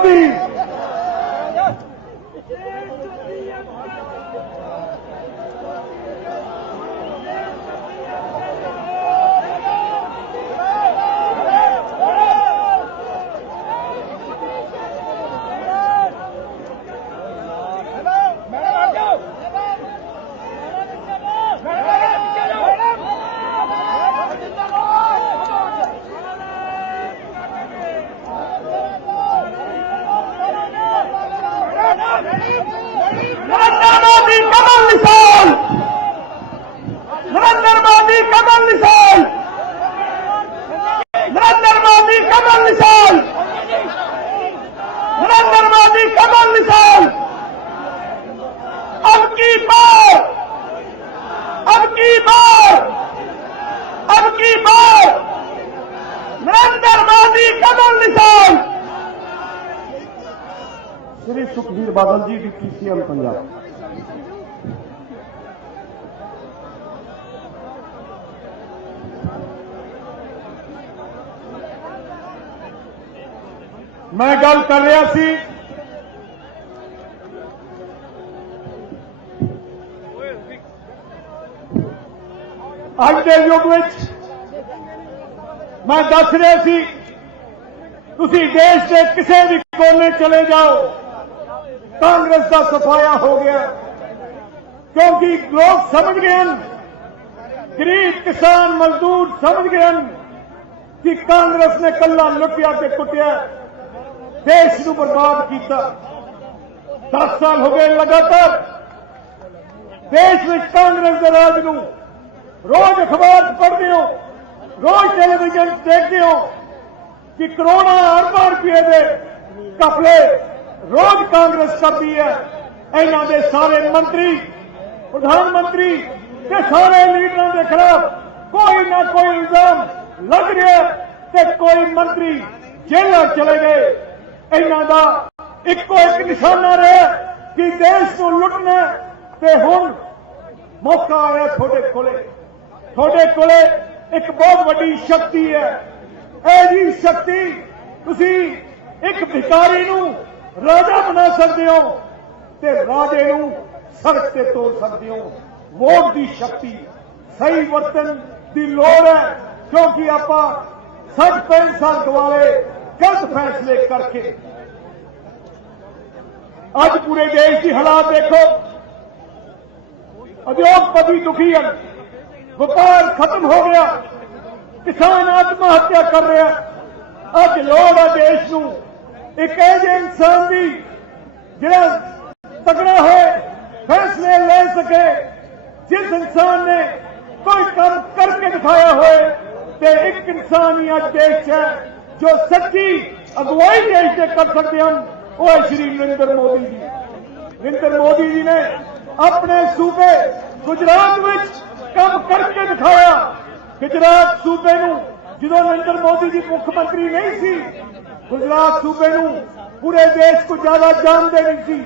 मोदी। नरेंद्र मोदी कमल निशान, नरेंद्र मोदी कमल निशान, नरेंद्र मोदी कमल निशान, नरेंद्र मोदी कमल निशान। अब की बार, अब की बार, अब की बार नरेंद्र मोदी कमल निशान। श्री सुखबीर बादल जी, डिप्टी सीएम पंजाब। मैं गल कर रहा सी अज के युग में, मैं दस रहा सी तुसी देश के किसी भी कोने चले जाओ, कांग्रेस का सफाया हो गया, क्योंकि लोग समझ गए हैं, गरीब किसान मजदूर समझ गए हैं कि कांग्रेस ने कला लुटिया ते कुटिया, देश को बर्बाद किया। 10 साल हो गए लगातार देश में कांग्रेस के राज को। रोज अखबार पढ़ते हो, रोज टेलीविजन देखते हो कि करोड़ों अरबों रुपये के कपले रोज कांग्रेस करती है। इन्हों के सारे मंत्री, प्रधानमंत्री के सारे लीडरों के खिलाफ कोई ना कोई इल्जाम लग रहा है, तो कोई मंत्री जेल चले गए। इन्हों का इको एक निशाना रहा कि देश को लुटना, ते हुण मौका आया थोड़े कोले एक बहुत बड़ी शक्ति है। ऐसी शक्ति तुसी एक भिखारी नूं राजा बना सकते हो, ते राजे नूं सड़क से तोड़ सकते हो। वोट की शक्ति सही वरतन की लोड़ है, क्योंकि आप 60-65 साल गवाले गलत फैसले करके। आज पूरे देश की हालात देखो, उद्योगपति दुखी है, व्यापार खत्म हो गया, किसान आत्महत्या कर रहे हैं। अज लोड़ है देश को एक ऐसे इंसान की जिहड़ा तगड़ा हो फैसले ले सके, जिस इंसान ने कोई काम करके दिखाया हो। ते एक इंसान ही आज देश है जो सच्ची अगुवाई देश से कर सकते हैं, वो है श्री नरेंद्र मोदी जी। नरेंद्र मोदी जी ने अपने सूबे गुजरात में काम करके दिखाया। गुजरात सूबे नूं जदों नरेंद्र मोदी जी मुख्यमंत्री नहीं सी, गुजरात सूबे नूं पूरे देश को ज्यादा जानते नहीं सी,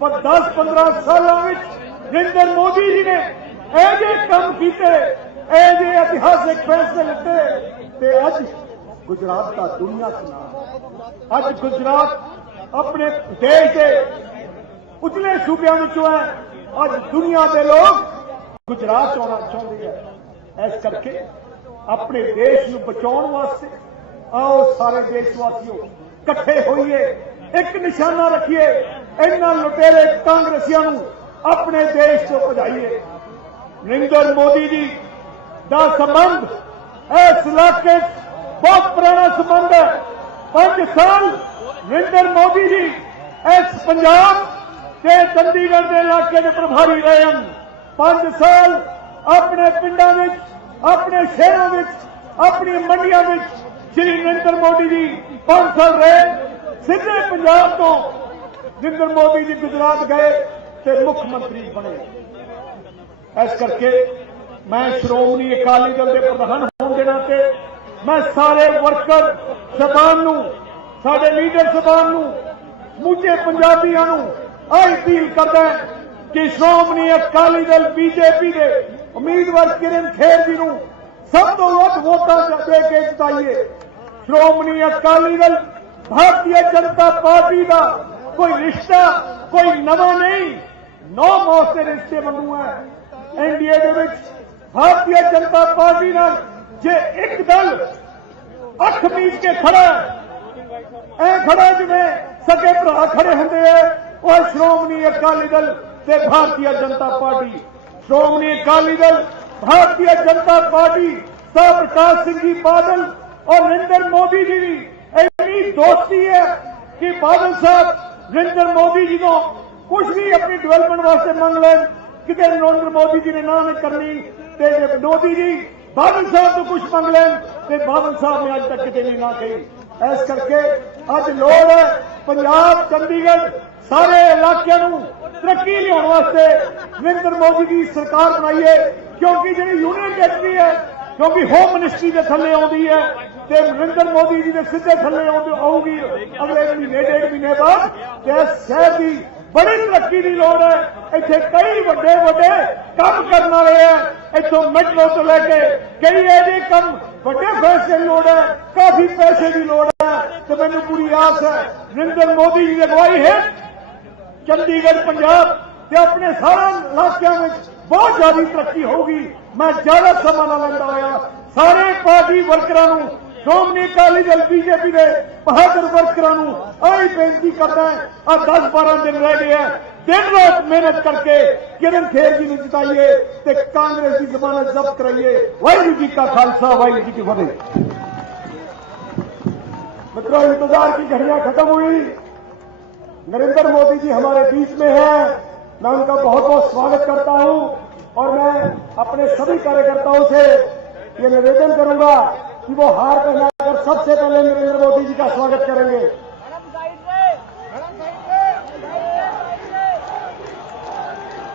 पर 10-15 सालों में नरेंद्र मोदी जी ने ऐसे काम किए, ऐसे ऐतिहासिक फैसले लेते, ते अज गुजरात का दुनिया का नाम। अज गुजरात अपने देश के उतले सूबों में है, अज दुनिया के लोग गुजरात आना चाहते हैं। इस करके अपने देश को बचाने वास्ते आओ सारे देशवासियों इकट्ठे होइए, एक निशाना रखिए, इन्हां लुटेरे कांग्रेसियों को अपने देश को भजाइए। नरेंद्र मोदी जी का संबंध इस इलाके बहुत पुराना संबंध है। 5 साल नरेंद्र मोदी जी इस पंजाब के चंडीगढ़ के इलाके के प्रभारी रहे हैं। 5 साल अपने पिंडों में, अपने शहरों में, अपनी मंडियों में श्री नरेंद्र मोदी जी 5 साल रहे। सीधे पंजाब तो नरेंद्र मोदी जी गुजरात गए तो मुख्यमंत्री बने। इस करके मैं श्रोमणी अकाली दल के प्रधान होने के नाते मैं सारे वर्कर सभान नूं, साडे लीडर सभान नूं, समूचे पंजाबियों नूं आई अपील करदा कि श्रोमणी अकाली दल बीजेपी के उम्मीदवार किरण खेर जी नूं सब तो वध वोटां दे के जिताइए। श्रोमणी अकाली दल भारतीय जनता पार्टी का कोई रिश्ता कोई नवा नहीं, 9 माह से रिश्ते वांगू है। एनडीए दे विच भारतीय जनता पार्टी नाल जे एक दल अख मीच के खड़ा ऐ खड़ा जिवें सगे भरा खड़े होंदे है, वह श्रोमणी अकाली दल ते भारतीय जनता पार्टी। श्रोमणी अकाली दल भारतीय जनता पार्टी सर प्रकाश सिंह जी बादल और नरेंद्र मोदी जी की इतनी दोस्ती है कि बादल साहब नरेंद्र मोदी जी को कुछ भी अपनी डेवलपमेंट वास्ते मंग लें, कितने नरेंद्र मोदी जी ने ना नहीं करनी, ते मोदी जी बादल साहब तो कुछ मंग लें ते बादल साहब ने अज तक कितने नहीं ना कही। इस करके अज लोड़ है पंजाब चंडीगढ़ सारे इलाकों को तरक्की लियाने वास्ते नरेंद्र मोदी की सरकार बनाई है, क्योंकि जी यूनियन टेरेटरी है, क्योंकि होम मिनिस्ट्री के थले आती है ते नरेंद्र मोदी जी के सीधे थले आऊगी अगले महीने 1.5 महीने बाद। इस शहर की बड़ी तरक्की की लोड़ है, इतने कई बड़े बड़े काम करने वाले हैं, इतों मेट्रो तो लेके कई ऐसे कम बड़े फैसले की लोड़ है, काफी पैसे की लोड़ है। तो मैंने पूरी आस है नरेंद्र मोदी जी की अगवाई है चंडीगढ़ पंजाब ते अपने सारे इलाकों में बहुत ज्यादा तरक्की होगी। मैं ज्यादा समा ना लेंदा होया सारे पार्टी वर्करां नूं, श्रोमणी अकाली दल बीजेपी के बहादुर वर्करां नूं आई बेनती करदा है, आ 10-12 दिन रह गए हैं, दिन रात मेहनत करके किरण खेर जी ने जिताइए ते कांग्रेस की जमानत जब्त कराइए। वाहिगुरू जी का खालसा वाहिगुरू जी की फतेह। मित्रों, इंतजार की घड़ियां खत्म हुई, नरेंद्र मोदी जी हमारे बीच में हैं। मैं उनका बहुत बहुत स्वागत करता हूं और मैं अपने सभी कार्यकर्ताओं से ये निवेदन करूंगा कि वो हार पहनाकर सबसे पहले नरेंद्र मोदी जी का स्वागत करेंगे।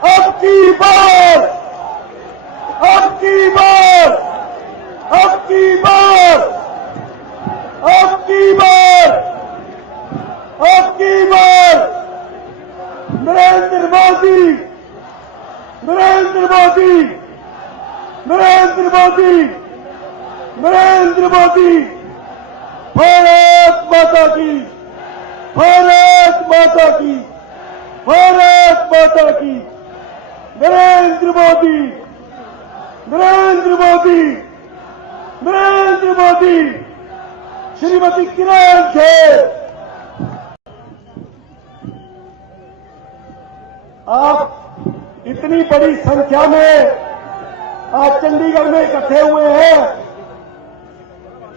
अब की बार, अब की बार, अब की बार, अब की बार, अब की बार नरेंद्र मोदी, नरेंद्र मोदी, नरेंद्र मोदी, नरेंद्र मोदी। भारत माता की, भारत माता की, भारत माता की। नरेंद्र मोदी, नरेंद्र मोदी, नरेंद्र मोदी। श्रीमती किरण खेर, आप इतनी बड़ी संख्या में आज चंडीगढ़ में इकट्ठे हुए हैं।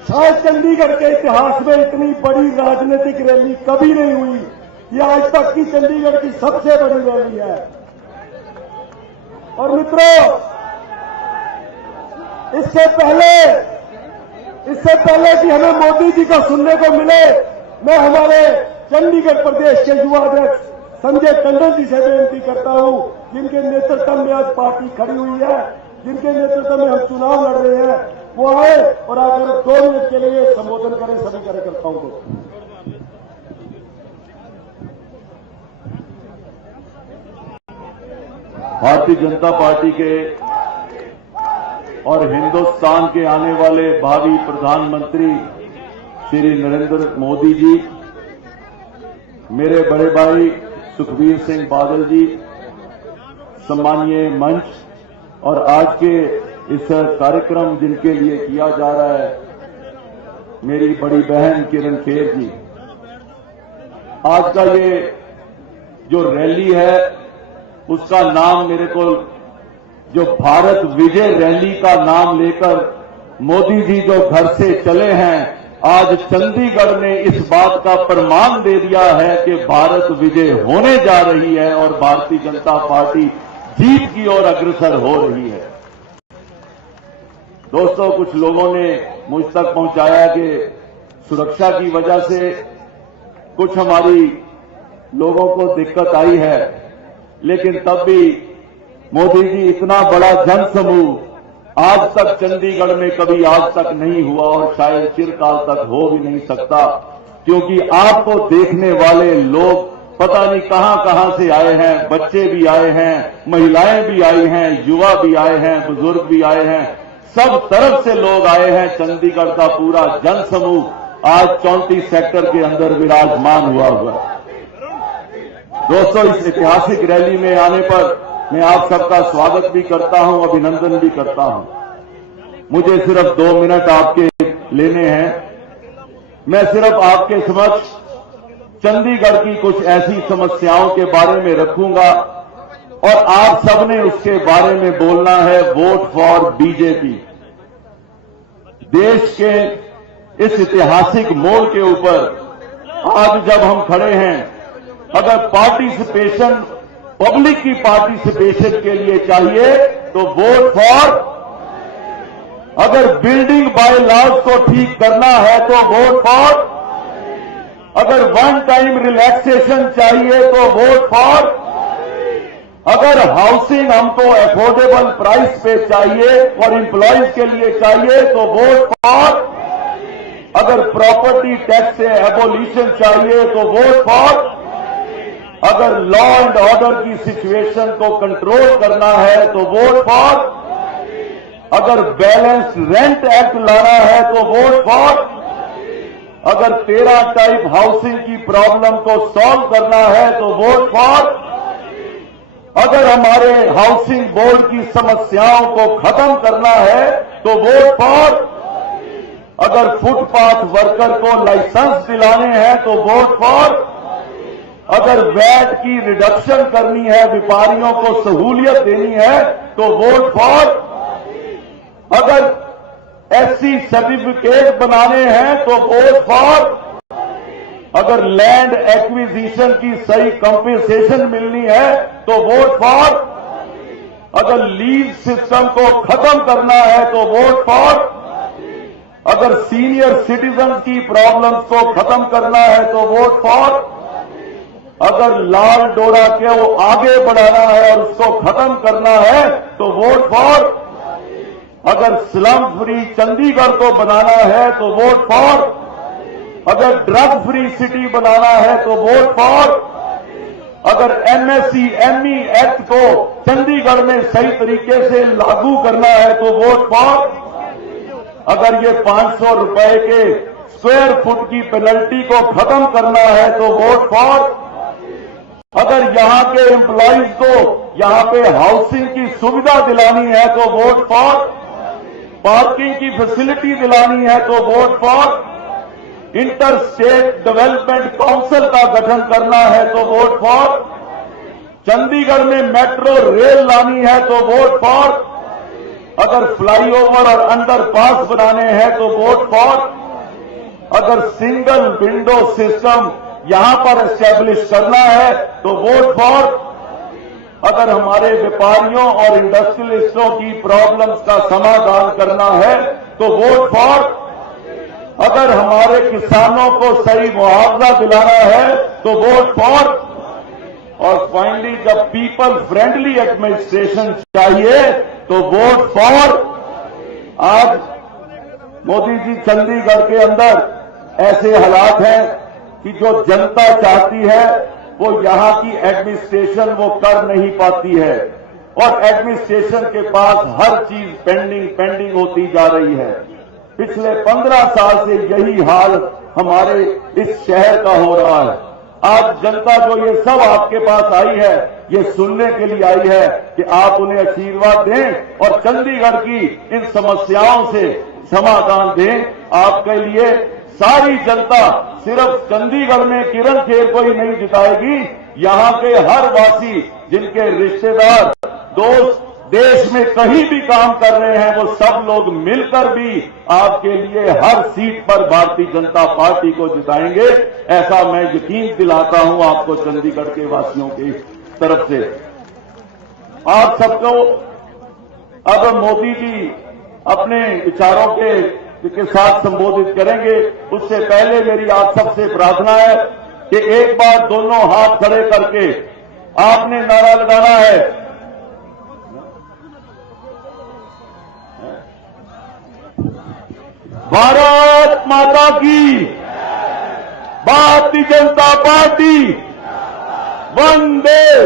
शायद चंडीगढ़ के इतिहास में इतनी बड़ी राजनीतिक रैली कभी नहीं हुई। यह आज तक की चंडीगढ़ की सबसे बड़ी रैली है। और मित्रों, इससे पहले कि हमें मोदी जी का सुनने को मिले, मैं हमारे चंडीगढ़ प्रदेश के युवा अध्यक्ष संजय टंडन जी से बेनती करता हूं, जिनके नेतृत्व में आज पार्टी खड़ी हुई है, जिनके नेतृत्व में हम चुनाव लड़ रहे हैं, वो आए और आकर 2 मिनट के लिए संबोधन करें सभी कार्यकर्ताओं को। भारतीय जनता पार्टी के और हिंदुस्तान के आने वाले भावी प्रधानमंत्री श्री नरेंद्र मोदी जी, मेरे बड़े भाई सुखबीर सिंह बादल जी, सम्मानीय मंच और आज के इस कार्यक्रम जिनके लिए किया जा रहा है, मेरी बड़ी बहन किरण खेर जी। आज का ये जो रैली है उसका नाम मेरे को जो भारत विजय रैली का नाम लेकर मोदी जी जो घर से चले हैं, आज चंडीगढ़ ने इस बात का प्रमाण दे दिया है कि भारत विजय होने जा रही है और भारतीय जनता पार्टी जीत की ओर अग्रसर हो रही है। दोस्तों, कुछ लोगों ने मुझ तक पहुंचाया कि सुरक्षा की वजह से कुछ हमारी लोगों को दिक्कत आई है, लेकिन तब भी मोदी जी इतना बड़ा जनसमूह आज तक चंडीगढ़ में कभी आज तक नहीं हुआ और शायद चिरकाल तक हो भी नहीं सकता, क्योंकि आपको देखने वाले लोग पता नहीं कहां से आए हैं। बच्चे भी आए हैं, महिलाएं भी आई हैं, युवा भी आए हैं, बुजुर्ग भी आए हैं, सब तरफ से लोग आए हैं। चंडीगढ़ का पूरा जनसमूह आज 34 सेक्टर के अंदर विराजमान हुआ है। दोस्तों, इस ऐतिहासिक रैली में आने पर मैं आप सबका स्वागत भी करता हूं, अभिनंदन भी करता हूं। मुझे सिर्फ 2 मिनट आपके लेने हैं। मैं सिर्फ आपके समक्ष चंडीगढ़ की कुछ ऐसी समस्याओं के बारे में रखूंगा और आप सबने उसके बारे में बोलना है। Vote for BJP. देश के इस ऐतिहासिक मोड़ के ऊपर आज जब हम खड़े हैं, अगर पार्टिसिपेशन, पब्लिक की पार्टिसिपेशन के लिए चाहिए तो वोट फॉर। अगर बिल्डिंग बाय लॉज को ठीक करना है तो वोट फॉर। अगर वन टाइम रिलैक्सेशन चाहिए तो वोट फॉर। अगर हाउसिंग हमको अफोर्डेबल प्राइस पे चाहिए और एम्प्लॉइज के लिए चाहिए तो वोट फॉर। अगर प्रॉपर्टी टैक्स से एबोलिशन चाहिए तो वोट फॉर। अगर लॉ एंड ऑर्डर की सिचुएशन को कंट्रोल करना है तो वोट फॉर। अगर बैलेंस्ड रेंट एक्ट लाना है तो वोट फॉर। अगर 13 टाइप हाउसिंग की प्रॉब्लम को सॉल्व करना है तो वोट फॉर। अगर हमारे हाउसिंग बोर्ड की समस्याओं को खत्म करना है तो वोट फॉर। अगर फुटपाथ वर्कर को लाइसेंस दिलाने हैं तो वोट फॉर। अगर वैट की रिडक्शन करनी है, व्यापारियों को सहूलियत देनी है तो वोट फॉर। अगर एससी सर्टिफिकेट बनाने हैं तो वोट फॉर। अगर लैंड एक्विजिशन की सही कंपेंसेशन मिलनी है तो वोट फॉर। अगर लीज सिस्टम को खत्म करना है तो वोट फॉर। अगर सीनियर सिटीजन की प्रॉब्लम्स को खत्म करना है तो वोट फॉर। अगर लाल डोरा को आगे बढ़ाना है और उसको खत्म करना है तो वोट फॉर। अगर स्लम फ्री चंडीगढ़ को बनाना है तो वोट फॉर। अगर ड्रग फ्री सिटी बनाना है तो वोट फॉर। अगर एमएससी एमई एक्ट को चंडीगढ़ में सही तरीके से लागू करना है तो वोट फॉर। अगर ये 500 रुपए के स्क्वायर फुट की पेनल्टी को खत्म करना है तो वोट फॉर। अगर यहां के एम्प्लॉइज को यहां पे हाउसिंग की सुविधा दिलानी है तो वोट फॉर। पार्किंग की फैसिलिटी दिलानी है तो vote for. Inter state development council का गठन करना है तो वोट फॉर। चंडीगढ़ में मेट्रो रेल लानी है तो वोट फॉर। अगर फ्लाईओवर और अंडरपास बनाने हैं तो वोट फॉर। अगर सिंगल विंडो सिस्टम यहां पर एस्टैब्लिश करना है तो वोट फॉर। अगर हमारे व्यापारियों और इंडस्ट्रियलिस्टों की प्रॉब्लम्स का समाधान करना है तो वोट फॉर। अगर हमारे किसानों को सही मुआवजा दिलाना है तो वोट फॉर। और फाइनली जब पीपल फ्रेंडली एडमिनिस्ट्रेशन चाहिए तो वोट फॉर। आज मोदी जी, चंडीगढ़ के अंदर ऐसे हालात हैं कि जो जनता चाहती है वो यहां की एडमिनिस्ट्रेशन वो कर नहीं पाती है और एडमिनिस्ट्रेशन के पास हर चीज पेंडिंग होती जा रही है। पिछले 15 साल से यही हाल हमारे इस शहर का हो रहा है। आज जनता जो ये सब आपके पास आई है, ये सुनने के लिए आई है कि आप उन्हें आशीर्वाद दें और चंडीगढ़ की इन समस्याओं से समाधान दें। आपके लिए सारी जनता सिर्फ चंडीगढ़ में किरण खेर को ही नहीं जिताएगी, यहां के हर वासी, जिनके रिश्तेदार, दोस्त देश में कहीं भी काम कर रहे हैं, वो सब लोग मिलकर भी आपके लिए हर सीट पर भारतीय जनता पार्टी को जिताएंगे। ऐसा मैं यकीन दिलाता हूं आपको चंडीगढ़ के वासियों की तरफ से। आप सबको अब मोदी जी अपने विचारों के साथ संबोधित करेंगे, उससे पहले मेरी आप सबसे प्रार्थना है कि एक बार दोनों हाथ खड़े करके आपने नारा लगाना है, भारत माता की, भारतीय जनता पार्टी, वंदे,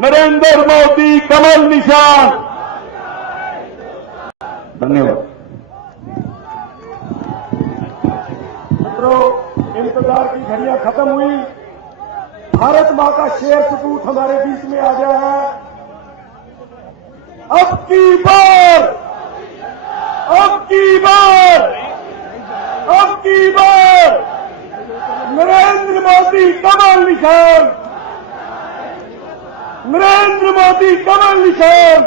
नरेंद्र मोदी कमल निशान। धन्यवाद। मित्रों, इंतजार की घड़ियां खत्म हुई। भारत मां का शेर सपूत हमारे बीच में आ गया है। अब की बार नरेंद्र मोदी कमल निशान, नरेंद्र मोदी कमल निशान,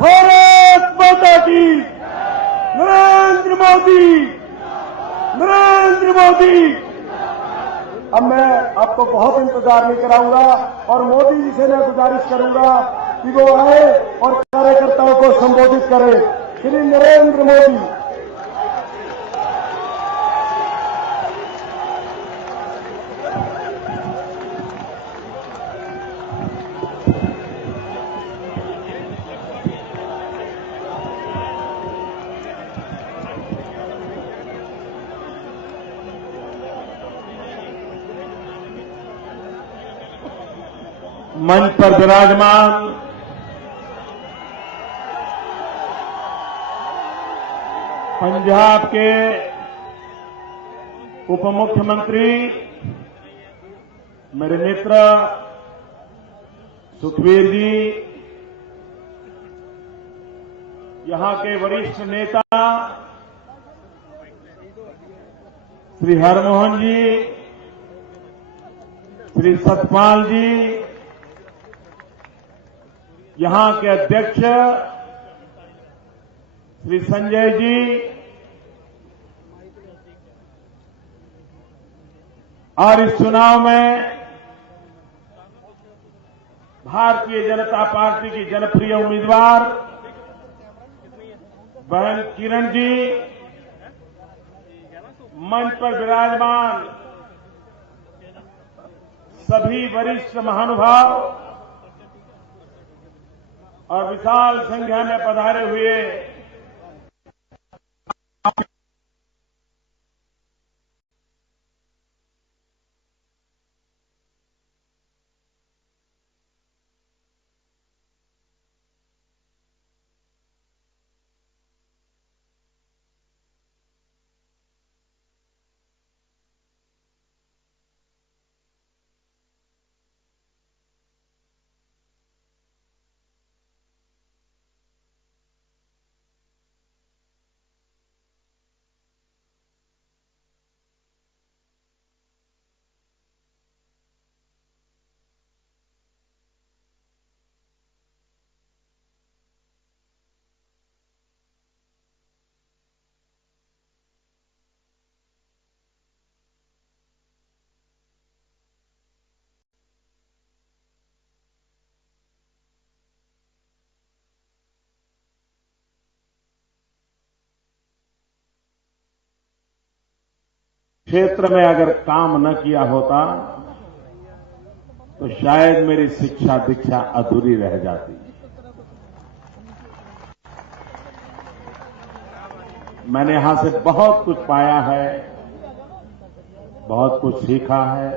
भारत माता की, नरेंद्र मोदी। अब मैं आपको बहुत इंतजार नहीं कराऊंगा और मोदी जी से मैं गुजारिश करूंगा कि वो आए और कार्यकर्ताओं को संबोधित करें। श्री नरेंद्र मोदी। मंच पर विराजमान पंजाब के उप मुख्यमंत्री मेरे मित्र सुखबीर जी, यहां के वरिष्ठ नेता श्री हरमोहन जी, श्री सतपाल जी, यहां के अध्यक्ष श्री संजय जी, और इस चुनाव में भारतीय जनता पार्टी की जनप्रिय उम्मीदवार बहन किरण जी, मंच पर विराजमान सभी वरिष्ठ महानुभाव और विशाल संख्या में पधारे हुए क्षेत्र में अगर काम न किया होता तो शायद मेरी शिक्षा दीक्षा अधूरी रह जाती। मैंने यहां से बहुत कुछ पाया है, बहुत कुछ सीखा है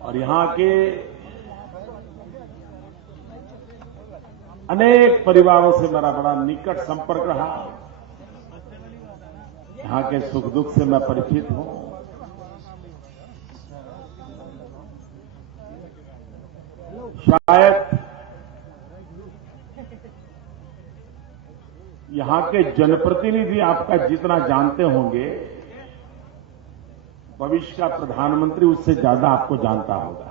और यहां के अनेक परिवारों से मेरा बड़ा निकट संपर्क रहा। यहां के सुख दुख से मैं परिचित हूं। शायद यहां के जनप्रतिनिधि आपका जितना जानते होंगे, भविष्य का प्रधानमंत्री उससे ज्यादा आपको जानता होगा।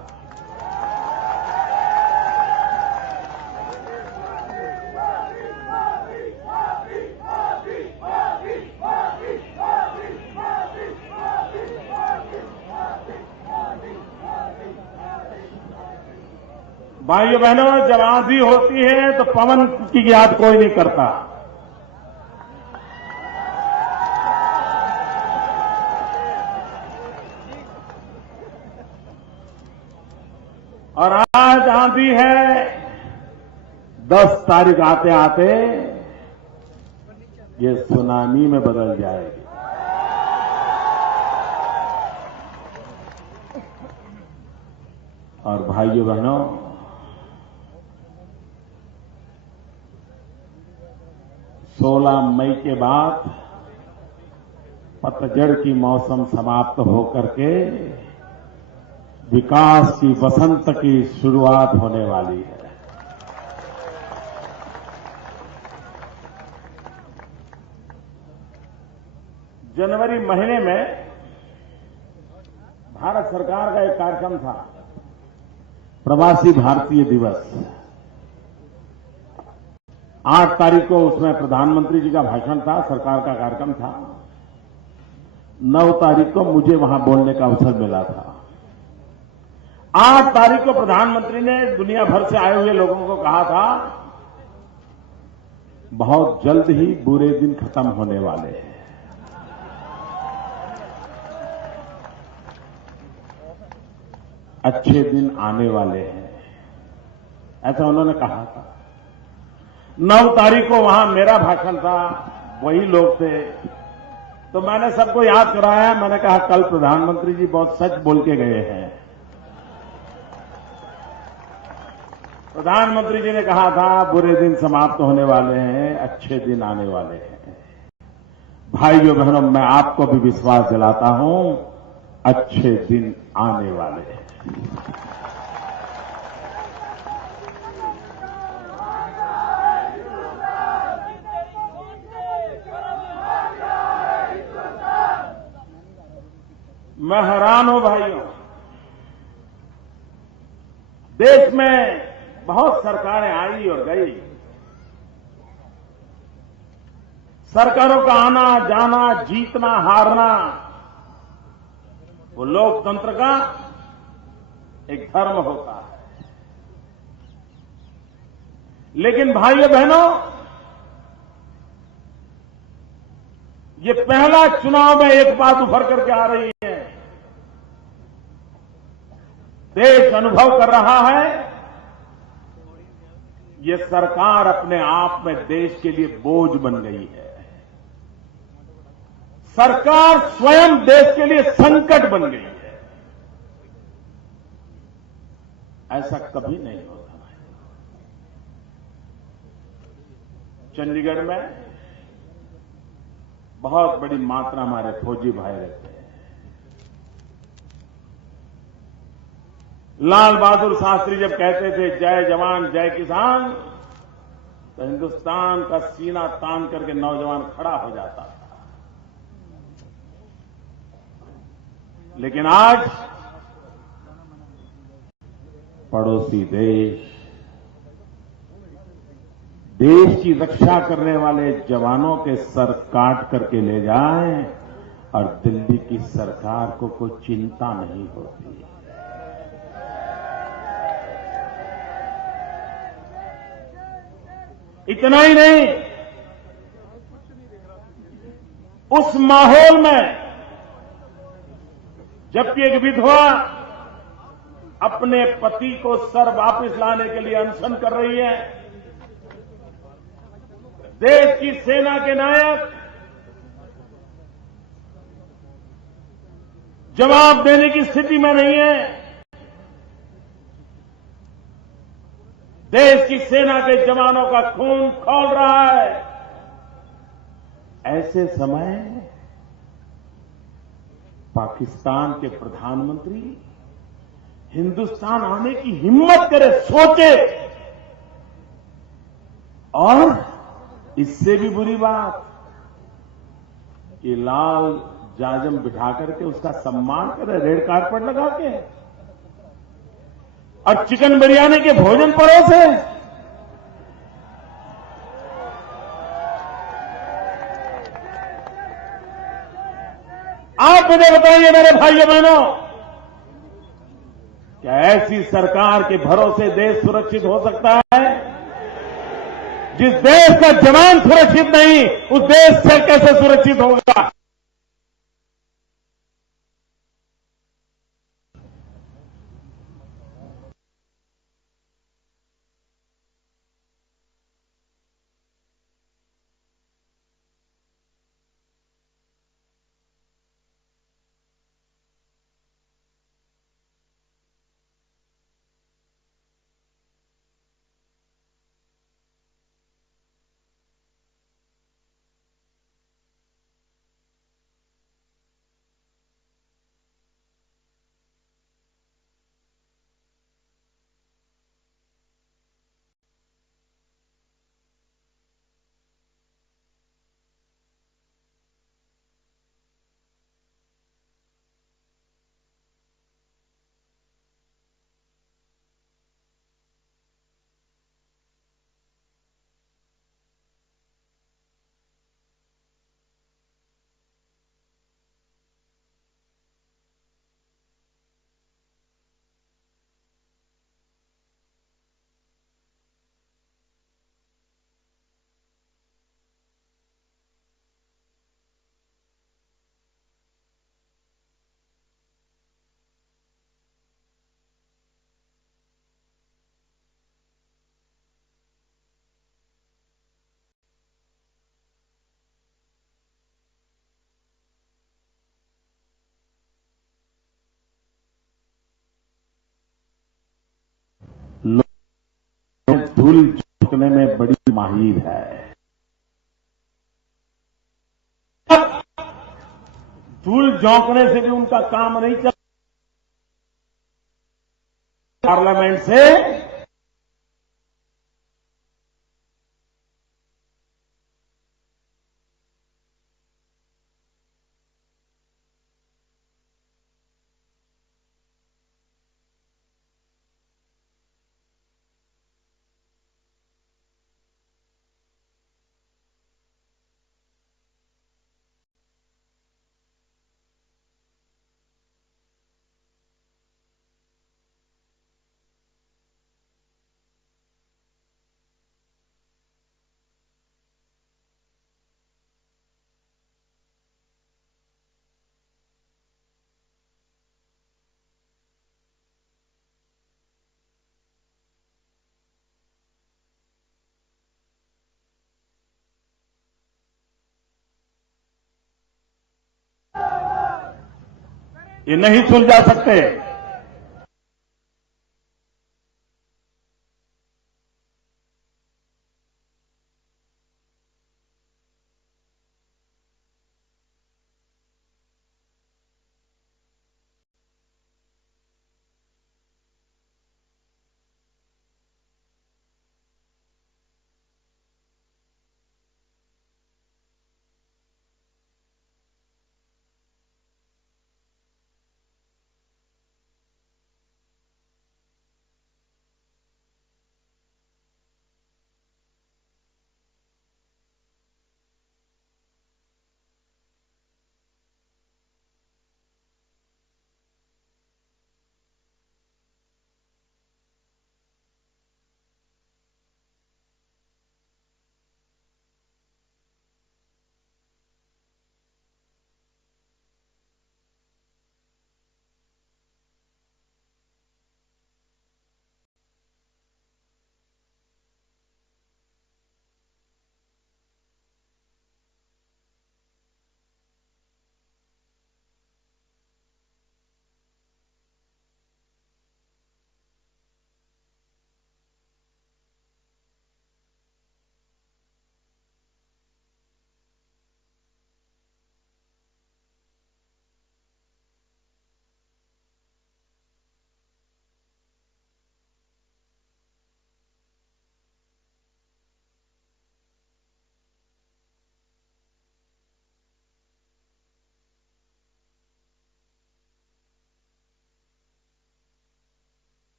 भाइयों बहनों, जब आंधी होती है तो पवन की याद कोई नहीं करता। और आज आंधी है, 10 तारीख आते आते ये सुनामी में बदल जाएगी। और भाइयों बहनों, 16 मई के बाद पतझड़ की मौसम समाप्त होकर के विकास की वसंत की शुरुआत होने वाली है। जनवरी महीने में भारत सरकार का एक कार्यक्रम था, प्रवासी भारतीय दिवस। 8 तारीख को उसमें प्रधानमंत्री जी का भाषण था, सरकार का कार्यक्रम था। 9 तारीख को मुझे वहां बोलने का अवसर मिला था। 8 तारीख को प्रधानमंत्री ने दुनिया भर से आए हुए लोगों को कहा था, बहुत जल्द ही बुरे दिन खत्म होने वाले हैं। अच्छे दिन आने वाले हैं, ऐसा उन्होंने कहा था। 9 तारीख को वहां मेरा भाषण था, वही लोग थे, तो मैंने सबको याद कराया। मैंने कहा कल प्रधानमंत्री जी बहुत सच बोल के गए हैं। प्रधानमंत्री जी ने कहा था बुरे दिन समाप्त होने वाले हैं, अच्छे दिन आने वाले हैं। भाइयों बहनों, मैं आपको भी विश्वास दिलाता हूं, अच्छे दिन आने वाले हैं। मैं हैरान हूं भाइयों, देश में बहुत सरकारें आई और गई। सरकारों का आना जाना, जीतना हारना, वो लोकतंत्र का एक धर्म होता है। लेकिन भाइयों बहनों, ये पहला चुनाव में एक बात उभर करके आ रही है। देश अनुभव कर रहा है, ये सरकार अपने आप में देश के लिए बोझ बन गई है। सरकार स्वयं देश के लिए संकट बन गई है। ऐसा कभी नहीं होता। चंडीगढ़ में बहुत बड़ी मात्रा हमारे फौजी भाई रहते हैं। लाल बहादुर शास्त्री जब कहते थे जय जवान जय किसान, तो हिंदुस्तान का सीना तान करके नौजवान खड़ा हो जाता था। लेकिन आज पड़ोसी देश की रक्षा करने वाले जवानों के सर काट करके ले जाएं और दिल्ली की सरकार को कोई चिंता नहीं होती। इतना ही नहीं, उस माहौल में जबकि एक विधवा अपने पति को सर वापस लाने के लिए अनशन कर रही है, देश की सेना के नायक जवाब देने की स्थिति में नहीं है। देश की सेना के जवानों का खून खौल रहा है। ऐसे समय पाकिस्तान के प्रधानमंत्री हिंदुस्तान आने की हिम्मत करे, सोचे, और इससे भी बुरी बात कि लाल जाजम बिठा करके उसका सम्मान करे, रेड कार्पेट लगा के, और चिकन बिरयानी के भोजन परोसे। आप मुझे बताइए मेरे भाइयों बहनों, क्या ऐसी सरकार के भरोसे देश सुरक्षित हो सकता है? जिस देश का जवान सुरक्षित नहीं, उस देश से कैसे सुरक्षित होगा? धूल झोंकने में बड़ी माहिर है। धूल झोंकने से भी उनका काम नहीं चल, पार्लियामेंट से ये नहीं सुलझा सकते।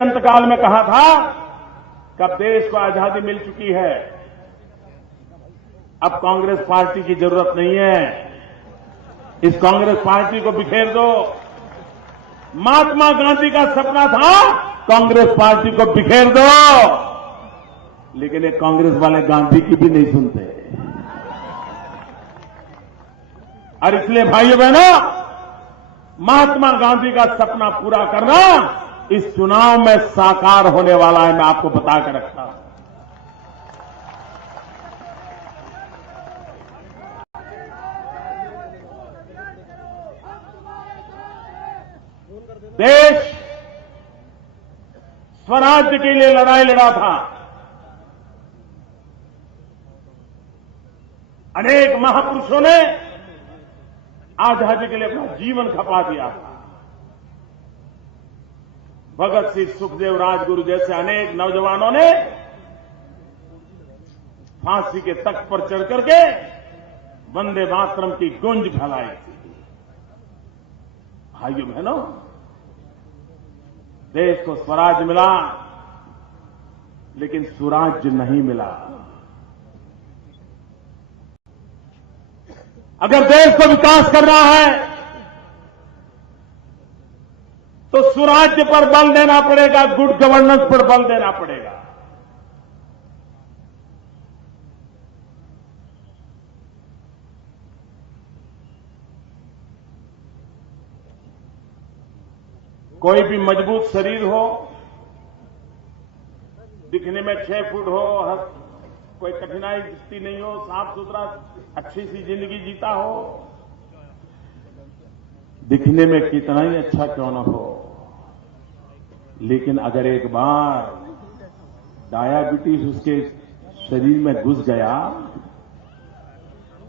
अंतकाल में कहा था कि अब देश को आजादी मिल चुकी है, अब कांग्रेस पार्टी की जरूरत नहीं है, इस कांग्रेस पार्टी को बिखेर दो। महात्मा गांधी का सपना था कांग्रेस पार्टी को बिखेर दो, लेकिन ये कांग्रेस वाले गांधी की भी नहीं सुनते। और इसलिए भाइयों बहनों, महात्मा गांधी का सपना पूरा करना इस चुनाव में साकार होने वाला है, मैं आपको बता कर रखता हूं। देश स्वराज्य के लिए लड़ाई लड़ा था, अनेक महापुरुषों ने आजादी के लिए अपना जीवन खपा दिया था। भगत सिंह, सुखदेव, राजगुरु जैसे अनेक नौजवानों ने फांसी के तख्त पर चढ़ करके वंदे मातरम की गूंज फैलाई थी। भाइयों बहनों, देश को स्वराज मिला, लेकिन सुराज्य नहीं मिला। अगर देश को विकास करना है तो सुराज्य पर बल देना पड़ेगा, गुड गवर्नेंस पर बल देना पड़ेगा। कोई भी मजबूत शरीर हो, दिखने में 6 फुट हो, कोई कठिनाई दिखती नहीं हो, साफ सुथरा अच्छी सी जिंदगी जीता हो, दिखने में कितना ही अच्छा क्यों न हो, लेकिन अगर एक बार डायबिटीज उसके शरीर में घुस गया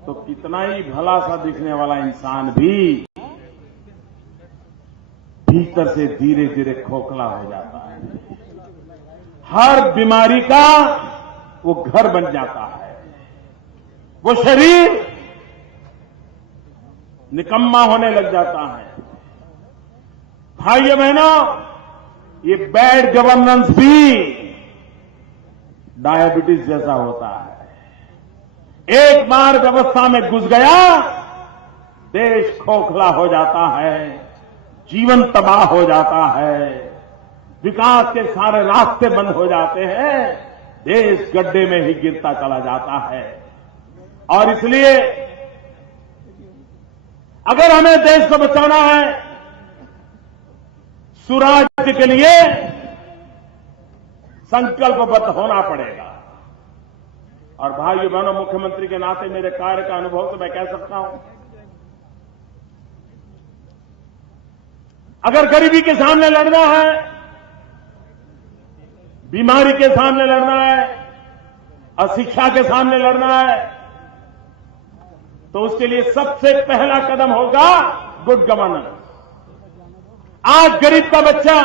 तो कितना ही भला सा दिखने वाला इंसान भी भीतर से धीरे धीरे खोखला हो जाता है। हर बीमारी का वो घर बन जाता है, वो शरीर निकम्मा होने लग जाता है। भाइयों बहनों, ये बैड गवर्नेंस भी डायबिटीज जैसा होता है। एक बार व्यवस्था में घुस गया, देश खोखला हो जाता है, जीवन तबाह हो जाता है, विकास के सारे रास्ते बंद हो जाते हैं, देश गड्ढे में ही गिरता चला जाता है। और इसलिए अगर हमें देश को बचाना है, सुराज्य के लिए संकल्पबद्ध होना पड़ेगा। और भाइयों बहनों, मुख्यमंत्री के नाते मेरे कार्य का अनुभव तो मैं कह सकता हूं, अगर गरीबी के सामने लड़ना है, बीमारी के सामने लड़ना है, अशिक्षा के सामने लड़ना है, तो उसके लिए सबसे पहला कदम होगा गुड गवर्नेंस। आज गरीब का बच्चा,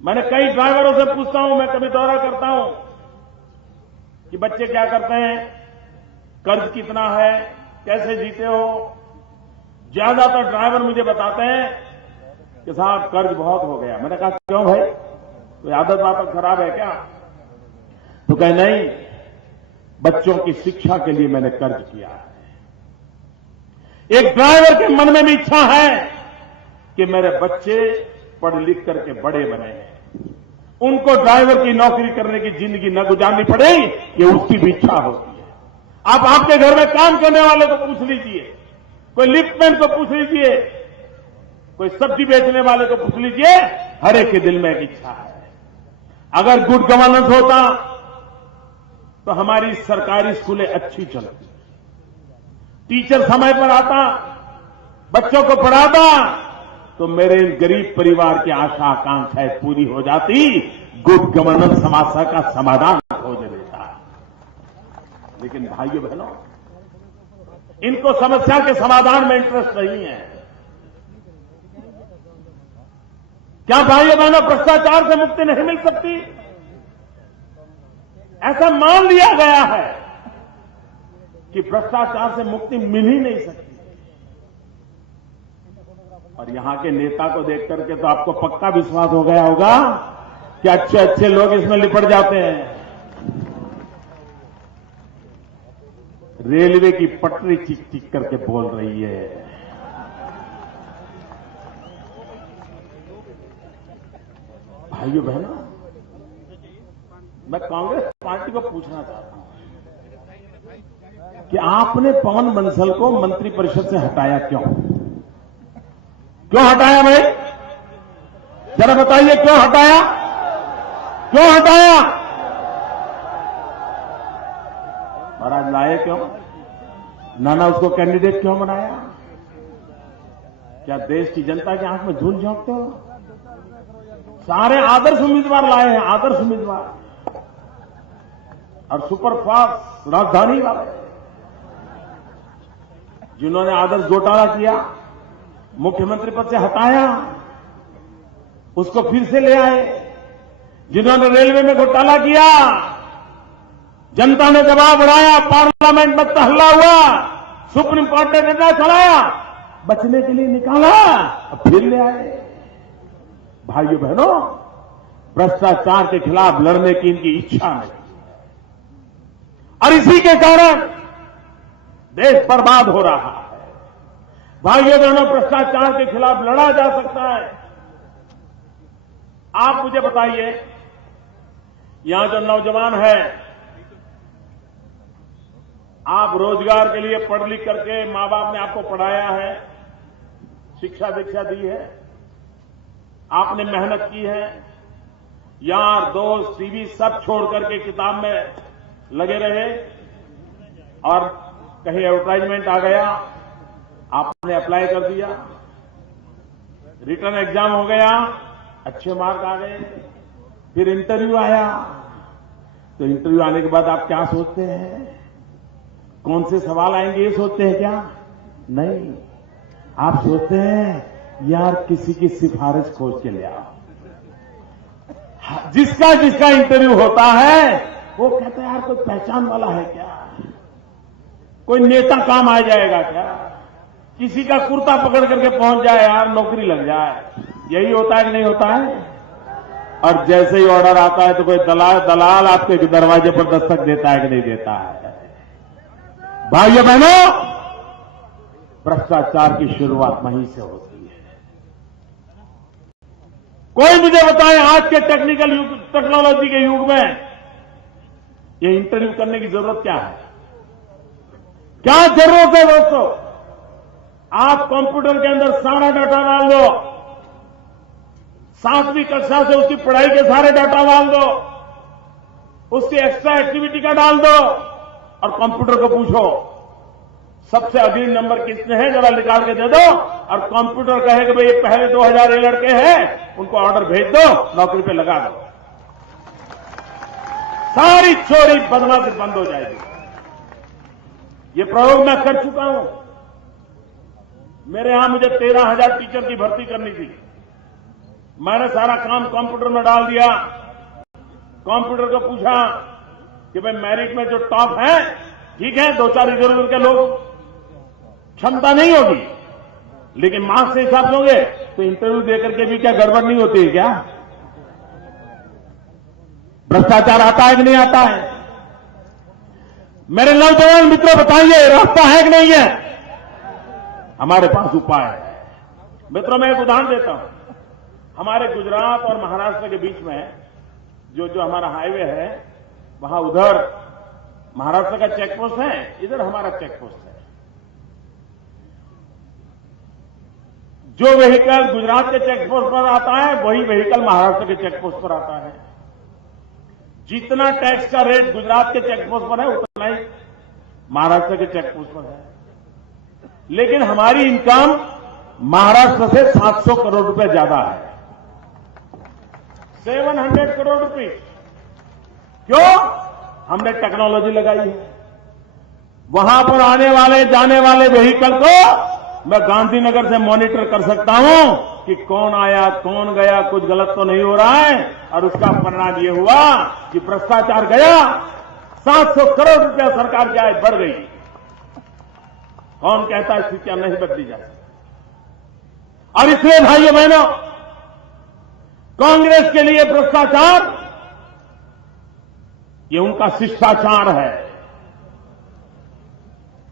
मैंने कई ड्राइवरों से पूछता हूं, मैं कभी दौरा करता हूं कि बच्चे क्या करते हैं, कर्ज कितना है, कैसे जीते हो। ज्यादातर ड्राइवर मुझे बताते हैं कि साहब कर्ज बहुत हो गया। मैंने कहा क्यों भाई, कोई आदत वादत खराब है क्या? तो कहे नहीं, बच्चों की शिक्षा के लिए मैंने कर्ज किया है। एक ड्राइवर के मन में भी इच्छा है कि मेरे बच्चे पढ़ लिख करके बड़े बने हैं, उनको ड्राइवर की नौकरी करने की जिंदगी न गुजारनी पड़े, ये उसकी भी इच्छा होती है। आप आपके घर में काम करने वाले को पूछ लीजिए, कोई लिफ्टमैन को पूछ लीजिए, कोई सब्जी बेचने वाले को पूछ लीजिए, हर एक के दिल में एक इच्छा है। अगर गुड गवर्नेंस होता तो हमारी सरकारी स्कूलें अच्छी चलती, टीचर समय पर आता, बच्चों को पढ़ाता, तो मेरे गरीब परिवार की आशा आकांक्षाएं पूरी हो जाती, गुड गवर्नेंस समस्या का समाधान खोज लेता। लेकिन भाइयों बहनों, इनको समस्या के समाधान में इंटरेस्ट नहीं है। क्या भाइयों बहनों, भ्रष्टाचार से मुक्ति नहीं मिल सकती? ऐसा मान लिया गया है कि भ्रष्टाचार से मुक्ति मिल ही नहीं सकती। और यहां के नेता को देख करके तो आपको पक्का विश्वास हो गया होगा कि अच्छे अच्छे लोग इसमें लिपट जाते हैं। रेलवे की पटरी चिक चिक करके बोल रही है। भाइयों बहनों, मैं कांग्रेस पार्टी को पूछना चाहता हूं कि आपने पवन बंसल को मंत्रिपरिषद से हटाया क्यों? क्यों हटाया भाई? जरा बताइए क्यों हटाया? क्यों हटाया? महाराज लाए क्यों? नाना उसको कैंडिडेट क्यों बनाया? क्या देश की जनता की आंख में धूल झोंकते हो? सारे आदर्श उम्मीदवार लाए हैं, आदर्श उम्मीदवार, और सुपरफास्ट राजधानी वाले जिन्होंने आदर्श घोटाला किया, मुख्यमंत्री पद से हटाया, उसको फिर से ले आए। जिन्होंने रेलवे में घोटाला किया, जनता ने दबाव बढ़ाया, पार्लियामेंट में हल्ला हुआ, सुप्रीम कोर्ट ने निर्णय सुनाया, बचने के लिए निकाला, अब फिर ले आए। भाइयों बहनों, भ्रष्टाचार के खिलाफ लड़ने की इनकी इच्छा नहीं, और इसी के कारण देश बर्बाद हो रहा है। भाइयों बहनों, भ्रष्टाचार के खिलाफ लड़ा जा सकता है। आप मुझे बताइए, यहां जो नौजवान है, आप रोजगार के लिए पढ़ लिख करके मां बाप ने आपको पढ़ाया है, शिक्षा दीक्षा दी है, आपने मेहनत की है, यार दोस्त टीवी सब छोड़ करके किताब में लगे रहे, और कहीं एडवर्टाइजमेंट आ गया, आपने अप्लाई कर दिया, रिटर्न एग्जाम हो गया, अच्छे मार्क आ गए, फिर इंटरव्यू आया, तो इंटरव्यू आने के बाद आप क्या सोचते हैं? कौन से सवाल आएंगे ये सोचते हैं क्या? नहीं, आप सोचते हैं यार किसी की सिफारिश खोज के ले आओ। जिसका जिसका इंटरव्यू होता है वो कहता है यार कोई पहचान वाला है क्या, कोई नेता काम आ जाएगा क्या, किसी का कुर्ता पकड़ करके पहुंच जाए यार नौकरी लग जाए। यही होता है कि नहीं होता है? और जैसे ही ऑर्डर आता है तो कोई दलाल आपके दरवाजे पर दस्तक देता है कि नहीं देता है? भाइयों बहनों, भ्रष्टाचार की शुरुआत वहीं से होती है। कोई मुझे बताए आज के टेक्निकल युग, टेक्नोलॉजी के युग में ये इंटरव्यू करने की जरूरत क्या है? क्या जरूरत है दोस्तों? आप कंप्यूटर के अंदर सारा डाटा डाल दो, 7वीं कक्षा से उसकी पढ़ाई के सारे डाटा डाल दो, उसकी एक्स्ट्रा एक्टिविटी का डाल दो, और कंप्यूटर को पूछो सबसे अधिक नंबर किसने हैं जरा निकाल के दे दो, और कंप्यूटर कहे कि भाई ये पहले 2000 ये लड़के हैं, उनको ऑर्डर भेज दो, नौकरी पे लगा दो, सारी चोरी बदमाशी बंद हो जाएगी। ये प्रयोग मैं कर चुका हूं। मेरे यहां मुझे 13,000 टीचर की भर्ती करनी थी, मैंने सारा काम कंप्यूटर में डाल दिया। कंप्यूटर को पूछा कि भाई मेरिट में जो टॉप है ठीक है, 2-4 रिजर्व के लोग क्षमता नहीं होगी, लेकिन मार्क्स से हिसाब लोगे तो इंटरव्यू देकर के भी क्या गड़बड़ नहीं होती है क्या? भ्रष्टाचार आता है कि नहीं आता है? मेरे नौजवान मित्रों बताइए, रास्ता है कि नहीं है? हमारे पास उपाय है। मित्रों, मैं एक उदाहरण देता हूं। हमारे गुजरात और महाराष्ट्र के बीच में जो हमारा हाईवे है, वहां उधर महाराष्ट्र का चेक पोस्ट है, इधर हमारा चेक पोस्ट है। जो व्हीकल गुजरात के चेक पोस्ट पर आता है वही व्हीकल महाराष्ट्र के चेक पोस्ट पर आता है। जितना टैक्स का रेट गुजरात के चेक पोस्ट पर है उतना ही महाराष्ट्र के चेक पोस्ट पर है, लेकिन हमारी इनकम महाराष्ट्र से 700 करोड़ रुपए ज्यादा है, 700 करोड़ रुपए। क्यों? हमने टेक्नोलॉजी लगाई है। वहां पर आने वाले जाने वाले व्हीकल को मैं गांधीनगर से मॉनिटर कर सकता हूं कि कौन आया कौन गया, कुछ गलत तो नहीं हो रहा है, और उसका परिणाम यह हुआ कि भ्रष्टाचार गया, 700 करोड़ रुपया सरकार की आय बढ़ गई। कौन कहता है स्थितियां नहीं बदली जा सकती? और इसलिए भाइयों बहनों, कांग्रेस के लिए भ्रष्टाचार ये उनका शिष्टाचार है।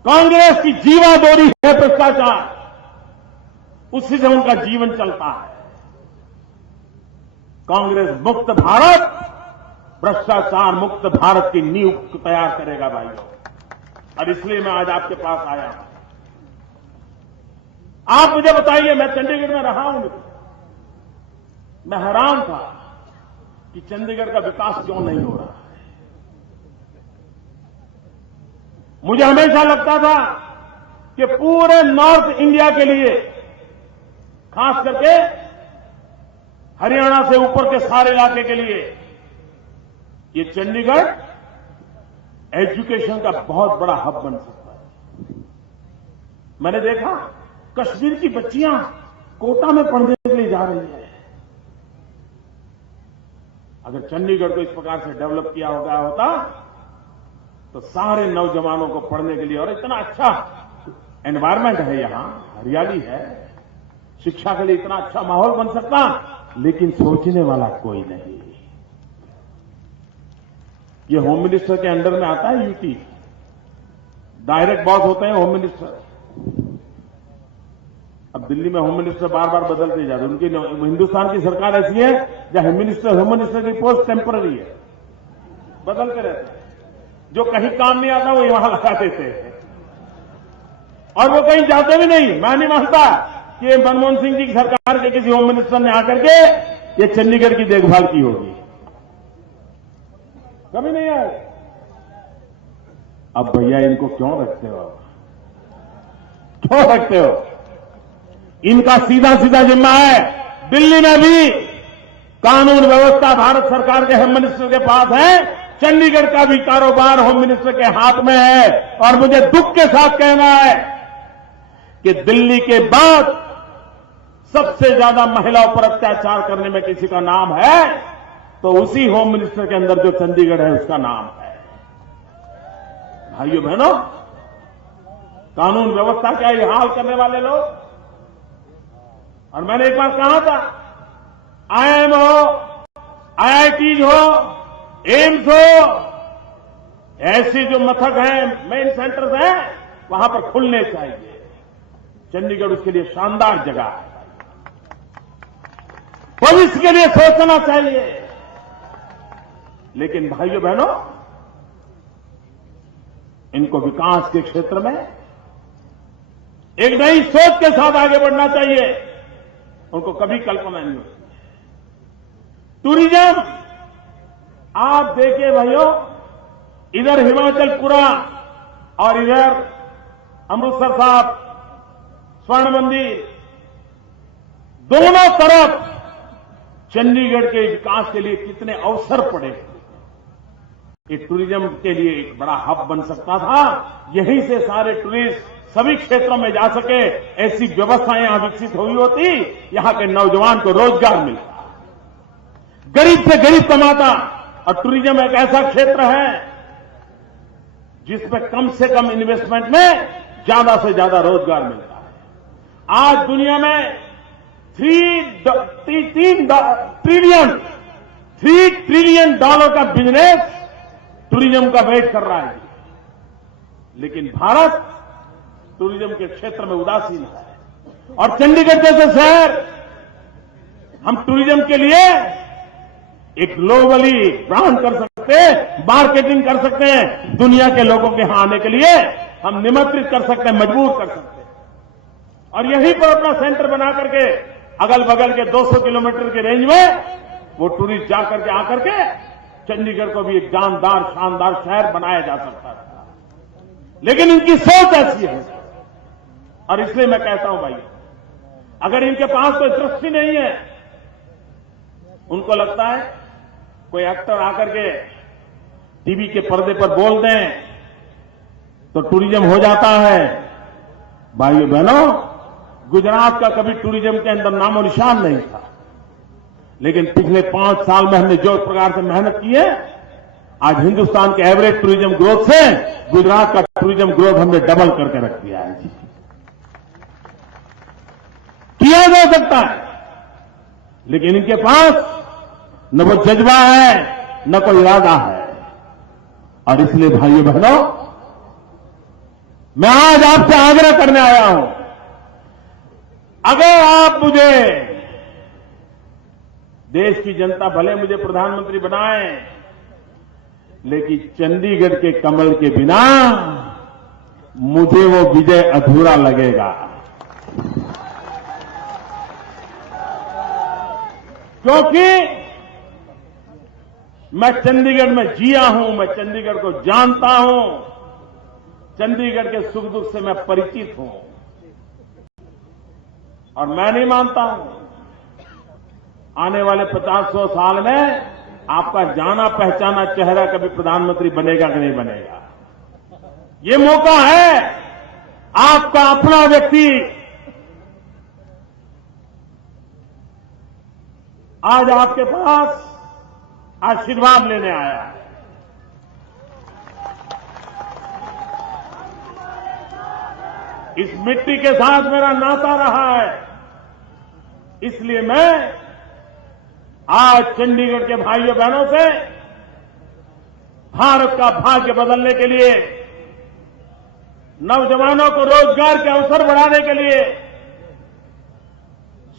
कांग्रेस की जीवादोरी है भ्रष्टाचार, उसी से उनका जीवन चलता है। कांग्रेस मुक्त भारत, भ्रष्टाचार मुक्त भारत की नींव तैयार करेगा भाइयों। और इसलिए मैं आज आपके पास आया हूं। आप मुझे बताइए, मैं चंडीगढ़ में रहा हूं, मैं हैरान था कि चंडीगढ़ का विकास क्यों नहीं हो रहा है। मुझे हमेशा लगता था कि पूरे नॉर्थ इंडिया के लिए, खास करके हरियाणा से ऊपर के सारे इलाके के लिए, ये चंडीगढ़ एजुकेशन का बहुत बड़ा हब बन सकता है। मैंने देखा कश्मीर की बच्चियां कोटा में पढ़ने के लिए जा रही है। अगर चंडीगढ़ को इस प्रकार से डेवलप किया गया होता तो सारे नौजवानों को पढ़ने के लिए, और इतना अच्छा एनवायरमेंट है यहां, हरियाली है, शिक्षा के लिए इतना अच्छा माहौल बन सकता, लेकिन सोचने वाला कोई नहीं। ये होम मिनिस्टर के अंडर में आता है यूटी, डायरेक्ट बॉस होते हैं होम मिनिस्टर। अब दिल्ली में होम मिनिस्टर बार बार बदलते जा रहे हैं। उनकी हिंदुस्तान की सरकार ऐसी है जहां होम मिनिस्टर की पोस्ट टेम्पररी है, बदलते रहते हैं। जो कहीं काम नहीं आता वो वहां लगा देते हैं, और वो कहीं जाते भी नहीं। मैं नहीं मानता कि मनमोहन सिंह जी की सरकार के किसी होम मिनिस्टर ने आकर के ये चंडीगढ़ की देखभाल की होगी, कभी नहीं आए। अब भैया इनको क्यों रखते हो, क्यों रखते हो? इनका सीधा सीधा जिम्मा है। दिल्ली में भी कानून व्यवस्था भारत सरकार के होम मिनिस्टर के पास है, चंडीगढ़ का भी कारोबार होम मिनिस्टर के हाथ में है। और मुझे दुख के साथ कहना है कि दिल्ली के बाद सबसे ज्यादा महिलाओं पर अत्याचार करने में किसी का नाम है तो उसी होम मिनिस्टर के अंदर जो चंडीगढ़ है उसका नाम है। भाइयों बहनों, कानून व्यवस्था का ये हाल करने वाले लोग, और मैंने एक बार कहा था, आईआईएम हो, आईआईटीज हो, एम्स हो, ऐसे जो मथक हैं, मेन सेंटर्स हैं, वहां पर खुलने चाहिए। चंडीगढ़ उसके लिए शानदार जगह है। भविष्य के लिए सोचना चाहिए। लेकिन भाइयों बहनों, इनको विकास के क्षेत्र में एक नई सोच के साथ आगे बढ़ना चाहिए। उनको कभी कल्पना नहीं होती। टूरिज्म, आप देखिए भाइयों, इधर हिमाचल पूरा और इधर अमृतसर साहब, स्वर्ण मंदिर, दोनों तरफ चंडीगढ़ के विकास के लिए कितने अवसर पड़े। ये टूरिज्म के लिए एक बड़ा हब बन सकता था। यहीं से सारे टूरिस्ट सभी क्षेत्रों में जा सके, ऐसी व्यवस्थाएं यहां विकसित हुई होती, यहां के नौजवान को रोजगार मिलता, गरीब से गरीब कमाता। और टूरिज्म एक ऐसा क्षेत्र है जिसमें कम से कम इन्वेस्टमेंट में ज्यादा से ज्यादा रोजगार मिलता है। आज दुनिया में 3 ट्रिलियन डॉलर का बिजनेस टूरिज्म का वेट कर रहा है, लेकिन भारत टूरिज्म के क्षेत्र में उदासीन है। और चंडीगढ़ जैसे शहर, हम टूरिज्म के लिए एक ग्लोबली ब्रांड कर सकते हैं, मार्केटिंग कर सकते हैं, दुनिया के लोगों के यहां आने के लिए हम निमंत्रित कर सकते हैं, मजबूर कर सकते हैं। और यहीं पर अपना सेंटर बना करके अगल बगल के 200 किलोमीटर के रेंज में वो टूरिस्ट जाकर के आकर के चंडीगढ़ को भी एक जानदार शानदार शहर बनाया जा सकता था। लेकिन इनकी सोच ऐसी है, और इसलिए मैं कहता हूं भाई, अगर इनके पास कोई दृष्टि नहीं है, उनको लगता है कोई एक्टर आकर के टीवी के पर्दे पर बोल दें तो टूरिज्म हो जाता है। भाइयों बहनों, गुजरात का कभी टूरिज्म के अंदर नामो निशान नहीं था, लेकिन पिछले 5 साल में हमने जो प्रकार से मेहनत की है, आज हिंदुस्तान के एवरेज टूरिज्म ग्रोथ से गुजरात का टूरिज्म ग्रोथ हमने डबल करके रख दिया है। किया जा सकता है, लेकिन इनके पास न वो जज्बा है न कोई इरादा है। और इसलिए भाइयों बहनों, मैं आज आपसे आग्रह करने आया हूं, अगर आप मुझे, देश की जनता भले मुझे प्रधानमंत्री बनाए, लेकिन चंडीगढ़ के कमल के बिना मुझे वो विजय अधूरा लगेगा। क्योंकि मैं चंडीगढ़ में जिया हूं, मैं चंडीगढ़ को जानता हूं, चंडीगढ़ के सुख दुख से मैं परिचित हूं। और मैं नहीं मानता हूं आने वाले 50-100 साल में आपका जाना पहचाना चेहरा कभी प्रधानमंत्री बनेगा कि नहीं बनेगा। ये मौका है आपका अपना व्यक्ति आज आपके पास आशीर्वाद लेने आया है। इस मिट्टी के साथ मेरा नाता रहा है, इसलिए मैं आज चंडीगढ़ के भाइयों बहनों से भारत का भाग्य बदलने के लिए, नौजवानों को रोजगार के अवसर बढ़ाने के लिए,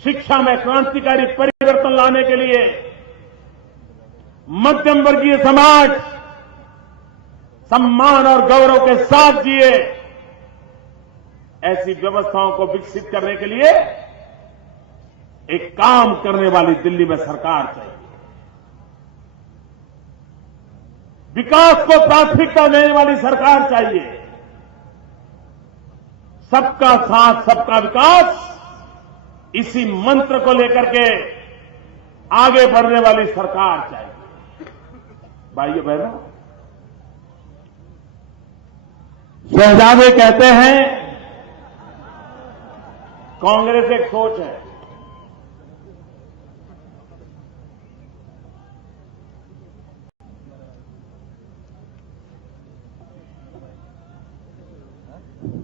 शिक्षा में क्रांतिकारी परिवर्तन लाने के लिए, मध्यम वर्गीय समाज सम्मान और गौरव के साथ जिए, ऐसी व्यवस्थाओं को विकसित करने के लिए एक काम करने वाली दिल्ली में सरकार चाहिए। विकास को प्राथमिकता देने वाली सरकार चाहिए। सबका साथ सबका विकास, इसी मंत्र को लेकर के आगे बढ़ने वाली सरकार चाहिए। भाइयों बहनों, शहजादे कहते हैं कांग्रेस एक सोच है,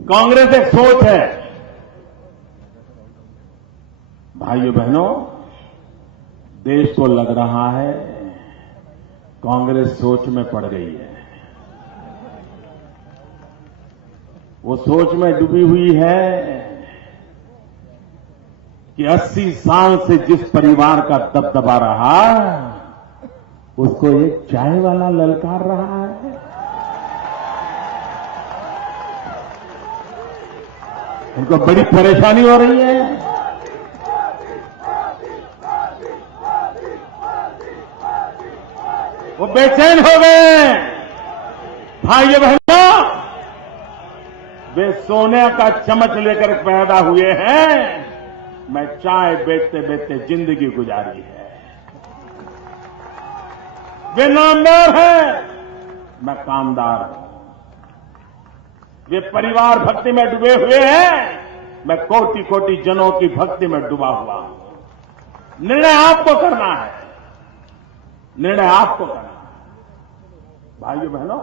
कांग्रेस एक सोच है। भाइयों बहनों, देश को लग रहा है कांग्रेस सोच में पड़ गई है। वो सोच में डूबी हुई है कि 80 साल से जिस परिवार का दबदबा रहा, उसको एक चाय वाला ललकार रहा है। उनको बड़ी परेशानी हो रही है। वो बेचैन हो गए। भाइयों बहनों, वे सोने का चम्मच लेकर पैदा हुए हैं, मैं चाय बेचते बेचते जिंदगी गुजारी है। वे नामदार हैं, मैं कामदार हूं। वे परिवार भक्ति में डूबे हुए हैं, मैं कोटि कोटि जनों की भक्ति में डूबा हुआ हूं। निर्णय आपको करना है, निर्णय आपको करना है। भाइयों बहनों,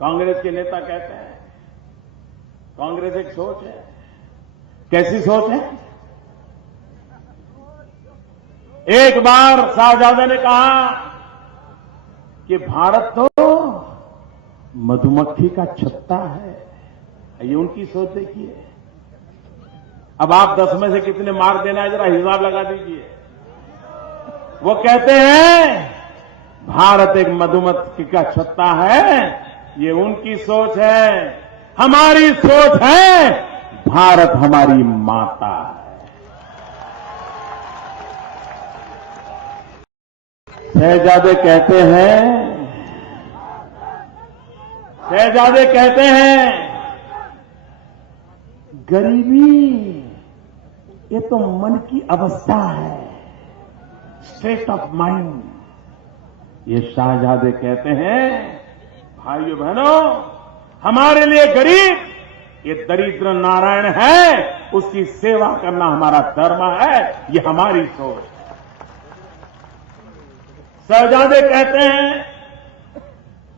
कांग्रेस के नेता कहते हैं कांग्रेस एक सोच है। कैसी सोच है? एक बार शाहजादे ने कहा कि भारत तो मधुमक्खी का छत्ता है। ये उनकी सोच देखिए। अब आप 10 में से कितने मार देना है, जरा हिसाब लगा दीजिए। वो कहते हैं भारत एक मधुमक्खी का छत्ता है। ये उनकी सोच है। हमारी सोच है भारत हमारी माता है। शहजादे कहते हैं गरीबी ये तो मन की अवस्था है, स्टेट ऑफ माइंड। ये शाहजादे कहते हैं भाइयों बहनों, हमारे लिए गरीब ये दरिद्र नारायण है, उसकी सेवा करना हमारा धर्म है। ये हमारी सोच। शहजादे कहते हैं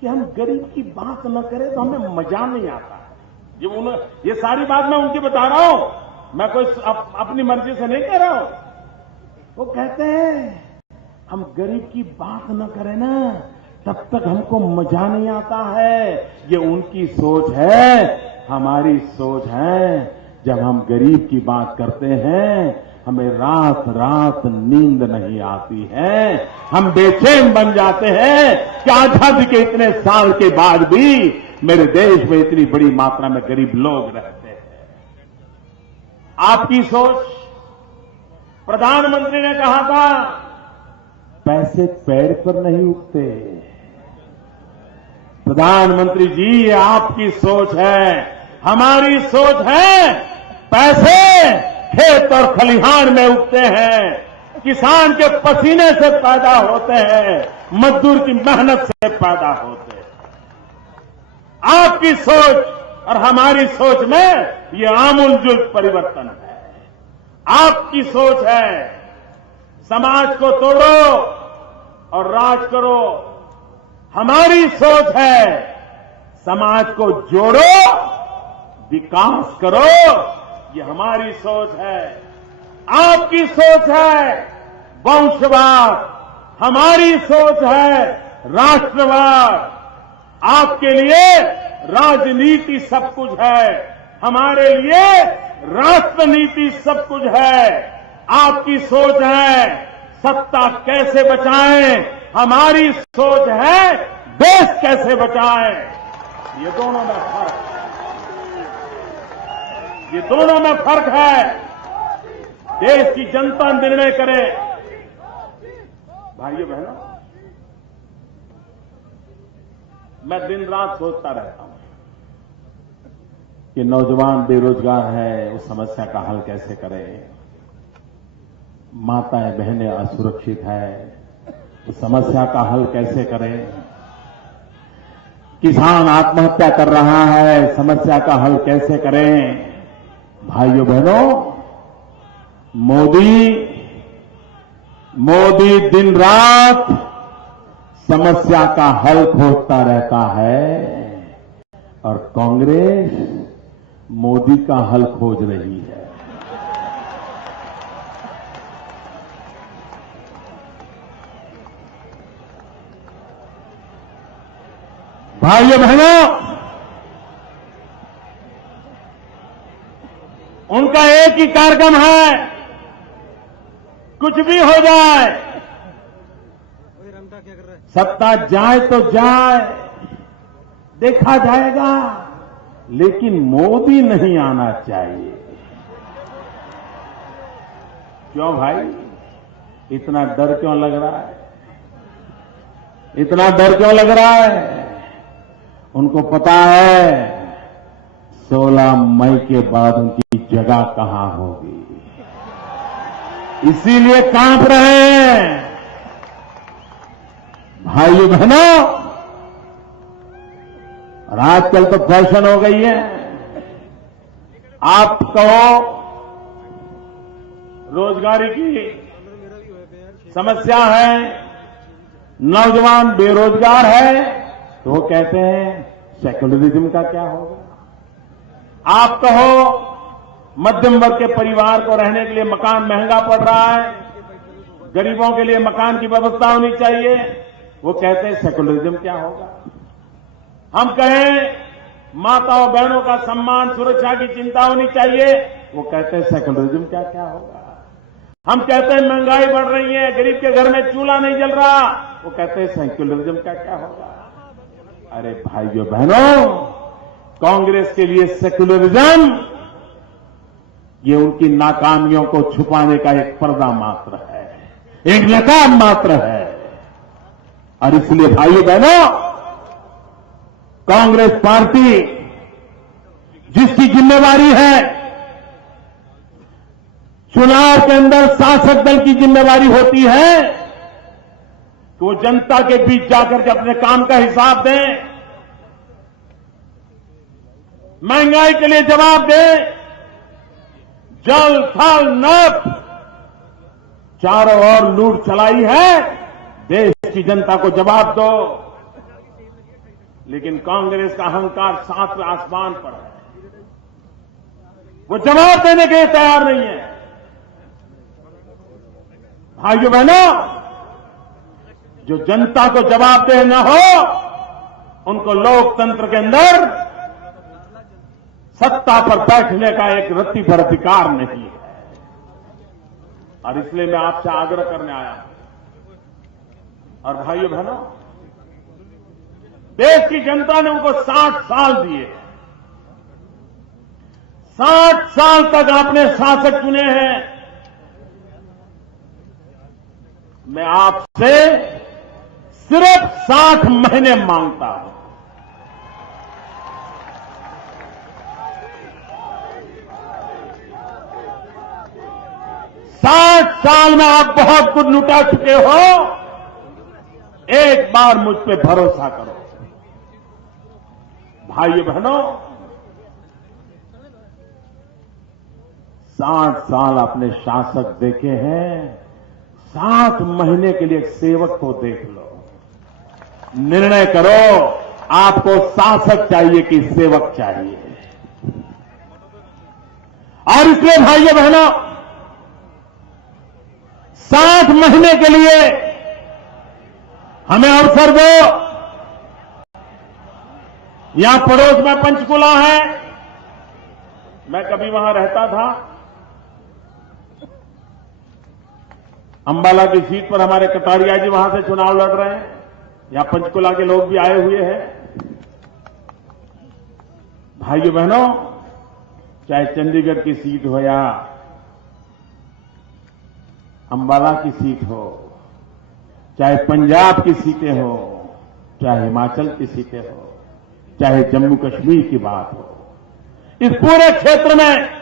कि हम गरीब की बात न करें तो हमें मजा नहीं आता। ये सारी बात मैं उनकी बता रहा हूं। मैं कोई अपनी मर्जी से नहीं कह रहा हूं। वो कहते हैं हम गरीब की बात न करें ना तब तक हमको मजा नहीं आता है। ये उनकी सोच है, हमारी सोच है। जब हम गरीब की बात करते हैं हमें रात रात नींद नहीं आती है, हम बेचैन बन जाते हैं कि आजादी के इतने साल के बाद भी मेरे देश में इतनी बड़ी मात्रा में गरीब लोग रहते हैं। आपकी सोच, प्रधानमंत्री ने कहा था पैसे पेड़ पर नहीं उगते। प्रधानमंत्री जी, ये आपकी सोच है। हमारी सोच है पैसे खेत और खलिहान में उगते हैं, किसान के पसीने से पैदा होते हैं, मजदूर की मेहनत से पैदा होते हैं। आपकी सोच और हमारी सोच में ये आमूलचूल परिवर्तन है। आपकी सोच है समाज को तोड़ो और राज करो। हमारी सोच है समाज को जोड़ो, विकास करो। ये हमारी सोच है। आपकी सोच है वंशवाद, हमारी सोच है राष्ट्रवाद। आपके लिए राजनीति सब कुछ है, हमारे लिए राष्ट्रनीति सब कुछ है। आपकी सोच है सत्ता कैसे बचाएं, हमारी सोच है देश कैसे बचाएं। ये दोनों में फर्क है। ये दोनों में फर्क है। देश की जनता निर्णय करे। भाइयों बहनों, मैं दिन रात सोचता रहता हूं कि नौजवान बेरोजगार है, उस समस्या का हल कैसे करें। माताएं बहनें असुरक्षित है, उस समस्या का हल कैसे करें। किसान आत्महत्या कर रहा है, समस्या का हल कैसे करें। भाइयों बहनों, मोदी दिन रात समस्या का हल खोजता रहता है और कांग्रेस मोदी का हल खोज रही है। भाइयों बहनों, उनका एक ही कार्यक्रम है, कुछ भी हो जाए, सत्ता जाए तो जाए, देखा जाएगा, लेकिन मोदी नहीं आना चाहिए। क्यों भाई, इतना डर क्यों लग रहा है? इतना डर क्यों लग रहा है? उनको पता है 16 मई के बाद उनकी जगह कहां होगी, इसीलिए कांप रहे हैं। भाइयों बहनों, और आजकल तो फैशन हो गई है, आप कहो रोजगारी की समस्या है, नौजवान बेरोजगार है, तो वो कहते हैं सेकुलरिज्म का क्या होगा। आप कहो मध्यम वर्ग के परिवार को रहने के लिए मकान महंगा पड़ रहा है, गरीबों के लिए मकान की व्यवस्था होनी चाहिए, वो कहते हैं सेकुलरिज्म क्या होगा। हम कहें माताओं बहनों का सम्मान सुरक्षा की चिंता होनी चाहिए, वो कहते हैं सेकुलरिज्म क्या क्या होगा। हम कहते हैं महंगाई बढ़ रही है, गरीब के घर में चूल्हा नहीं जल रहा, वो कहते हैं सेकुलरिज्म क्या क्या होगा। अरे भाइयों बहनों, कांग्रेस के लिए सेकुलरिज्म ये उनकी नाकामियों को छुपाने का एक पर्दा मात्र है, एक नकाब मात्र है। और इसलिए भाइयों बहनों, कांग्रेस पार्टी जिसकी जिम्मेवारी है, चुनाव के अंदर शासक दल की जिम्मेवारी होती है कि वो जनता के बीच जाकर के अपने काम का हिसाब दें, महंगाई के लिए जवाब दें, जल थल नभ चारों ओर लूट चलाई है, देश की जनता को जवाब दो। लेकिन कांग्रेस का अहंकार सातवें आसमान पर है। वो जवाब देने के लिए तैयार नहीं है। भाइयों बहनों, जो जनता को जवाबदेह न हो, उनको लोकतंत्र के अंदर सत्ता पर बैठने का एक रत्ती भर अधिकार नहीं है। और इसलिए मैं आपसे आग्रह करने आया हूं। और भाइयों बहनों, देश की जनता ने उनको 60 साल दिए। 60 साल तक आपने शासक चुने हैं। मैं आपसे सिर्फ 60 महीने मांगता हूं। 60 साल में आप बहुत कुछ लुटा चुके हो। एक बार मुझ पे भरोसा करो। भाइयों बहनों, 60 साल आपने शासक देखे हैं। 60 महीने के लिए एक सेवक को देख लो। निर्णय करो, आपको शासक चाहिए कि सेवक चाहिए। और इसलिए भाइयों बहनों, 60 महीने के लिए हमें अवसर दो। यहां पड़ोस में पंचकुला है, मैं कभी वहां रहता था। अंबाला की सीट पर हमारे कटारिया जी वहां से चुनाव लड़ रहे हैं। यहां पंचकुला के लोग भी आए हुए हैं। भाइयों बहनों, चाहे चंडीगढ़ की सीट हो या अंबाला की सीट हो, चाहे पंजाब की सीटें हो, चाहे हिमाचल की सीटें हो, चाहे जम्मू कश्मीर की बात हो, इस पूरे क्षेत्र में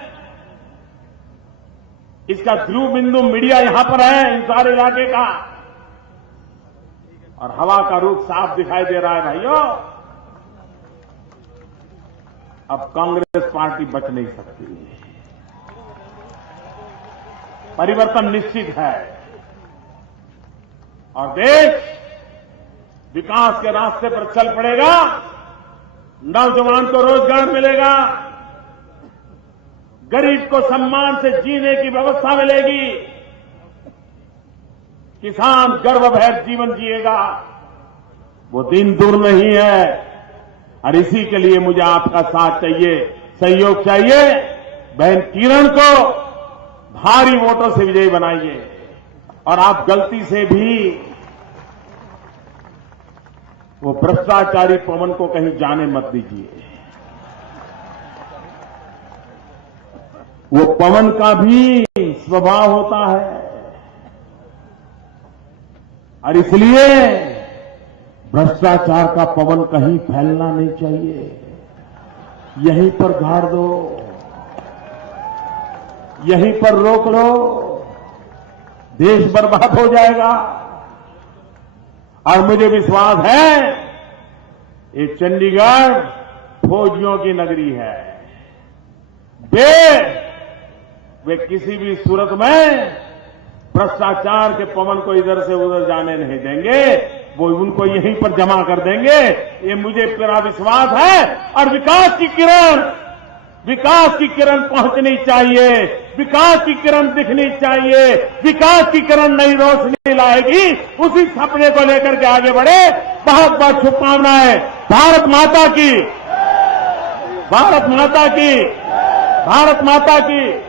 इसका ध्रुव बिंदु मीडिया यहां पर है, इन सारे इलाके का। और हवा का रुख साफ दिखाई दे रहा है। भाइयों, अब कांग्रेस पार्टी बच नहीं सकती। परिवर्तन निश्चित है और देश विकास के रास्ते पर चल पड़ेगा। नौजवान को रोजगार मिलेगा, गरीब को सम्मान से जीने की व्यवस्था मिलेगी, किसान गर्वभर जीवन जिएगा। वो दिन दूर नहीं है। और इसी के लिए मुझे आपका साथ चाहिए, सहयोग चाहिए। बहन किरण को भारी वोटों से विजयी बनाइए। और आप गलती से भी वो भ्रष्टाचारी पवन को कहीं जाने मत दीजिए। वो पवन का भी स्वभाव होता है और इसलिए भ्रष्टाचार का पवन कहीं फैलना नहीं चाहिए। यहीं पर गाड़ दो, यहीं पर रोक लो, देश बर्बाद हो जाएगा। और मुझे विश्वास है, ये चंडीगढ़ फौजियों की नगरी है। वे किसी भी सूरत में भ्रष्टाचार के पवन को इधर से उधर जाने नहीं देंगे। वो उनको यहीं पर जमा कर देंगे, ये मुझे पूरा विश्वास है। और विकास की किरण पहुंचनी चाहिए, विकास की किरण दिखनी चाहिए, विकास की किरण नई रोशनी लाएगी। उसी सपने को लेकर के आगे बढ़े। बहुत बहुत शुभकामनाएं। भारत माता की, भारत माता की, भारत माता की।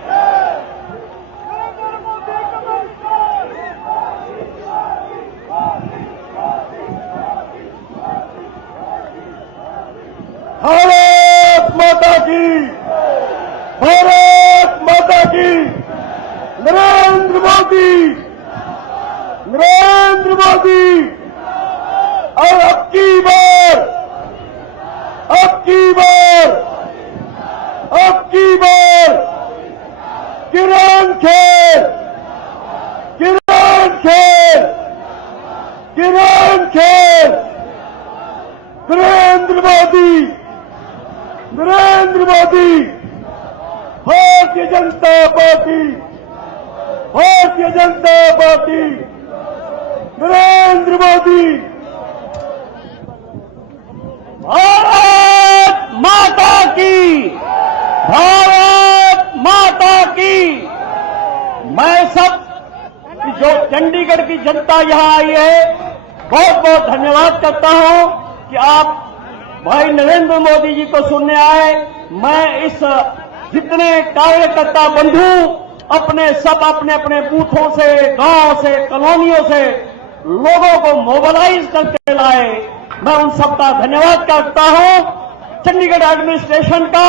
भारत माता की, भारत माता की। नरेंद्र मोदी, नरेंद्र मोदी। और अब की बार, अब की बार, अब की बार किरण खेर, किरण खेर, किरण खेर। नरेंद्र मोदी, नरेंद्र मोदी। Bharatiya Janata party, Bharatiya Janata party. नरेंद्र मोदी। भारत माता की, भारत की। मैं सब जो चंडीगढ़ की जनता यहां आई है, बहुत बहुत धन्यवाद करता हूं कि आप भाई नरेंद्र मोदी जी को सुनने आए। मैं इस जितने कार्यकर्ता बंधु अपने अपने बूथों से, गांव से, कॉलोनियों से लोगों को मोबिलाइज करके लाए, मैं उन सबका धन्यवाद करता हूं। चंडीगढ़ एडमिनिस्ट्रेशन का